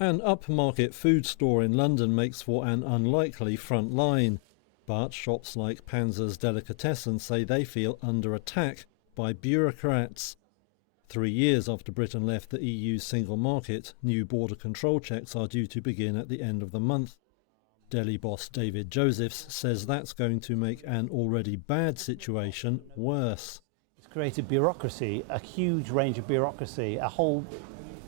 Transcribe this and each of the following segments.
An upmarket food store in London makes for an unlikely front line, but shops like Panzer's Delicatessen say they feel under attack by bureaucrats. 3 years after Britain left the EU's single market, new border control checks are due to begin at the end of the month. Deli boss David Josephs says that's going to make an already bad situation worse. It's created bureaucracy, a huge range of bureaucracy. A whole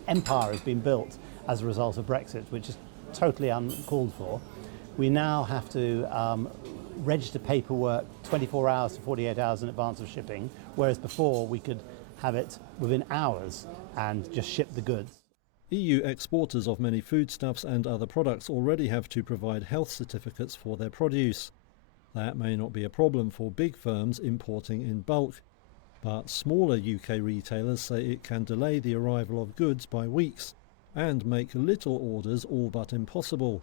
empire has been built as a result of Brexit, which is totally uncalled for. We now have to register paperwork 24 hours to 48 hours in advance of shipping, whereas before we could have it within hours and just ship the goods. EU exporters of many foodstuffs and other products already have to provide health certificates for their produce. That may not be a problem for big firms importing in bulk, but smaller UK retailers say it can delay the arrival of goods by weeks and make little orders all but impossible.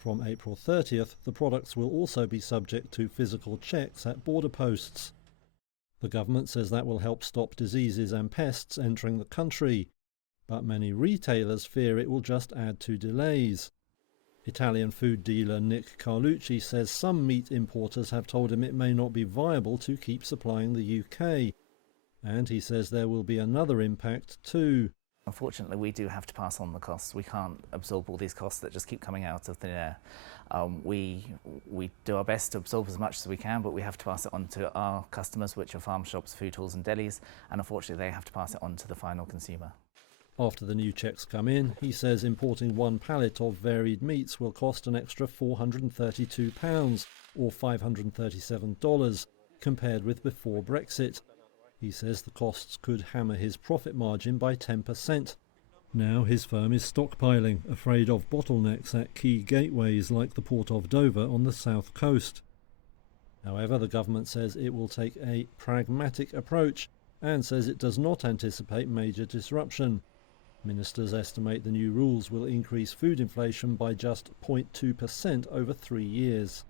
From April 30th, the products will also be subject to physical checks at border posts. The government says that will help stop diseases and pests entering the country, but many retailers fear it will just add to delays. Italian food dealer Nick Carlucci says some meat importers have told him it may not be viable to keep supplying the UK, and he says there will be another impact too. Unfortunately, we do have to pass on the costs. We can't absorb all these costs that just keep coming out of thin air. We do our best to absorb as much as we can, but we have to pass it on to our customers, which are farm shops, food halls and delis, and unfortunately they have to pass it on to the final consumer. After the new checks come in, he says importing one pallet of varied meats will cost an extra £432 or $537 compared with before Brexit. He says the costs could hammer his profit margin by 10%. Now his firm is stockpiling, afraid of bottlenecks at key gateways like the port of Dover on the south coast. However, the government says it will take a pragmatic approach and says it does not anticipate major disruption. Ministers estimate the new rules will increase food inflation by just 0.2% over 3 years.